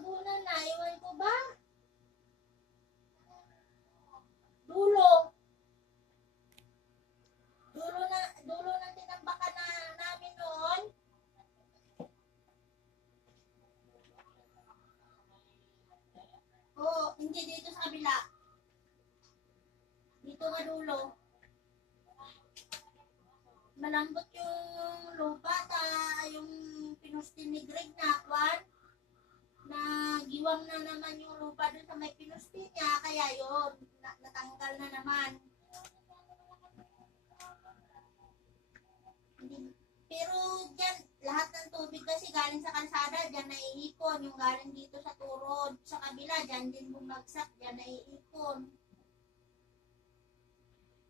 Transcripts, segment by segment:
tabunan na, iwan ko ba? Dulo. Dulo na tinambakan na namin noon. Oo, hindi dito sa kabila. Dito nga dulo. Malambot yung lupa, yung pinustin ni Greg na, Juan. Na giwang na naman yung lupa dun sa may pinustin niya, kaya yun, natanggal na naman. Pero dyan, lahat ng tubig kasi galing sa kalsada, dyan naiipon. Yung galing dito sa turod, sa kabila, dyan din bumagsak, dyan naiipon.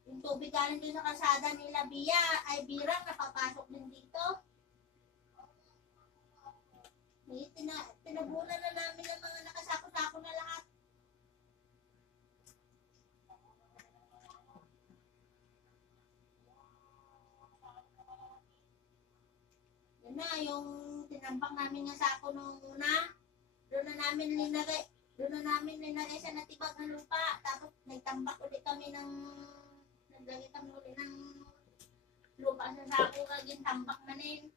Yung tubig galing dito sa kalsada nila Bia, ay birang napapasok din dito. Tinabunan na namin ng mga nakasako-sako na lahat. Yan na, yung tinambak namin ng sako nung una, doon na namin linagay sa natibag ng lupa. Tapos nagtambak ulit kami naglagay kami ulit ng lupa sa sako, kaging tambak na rin.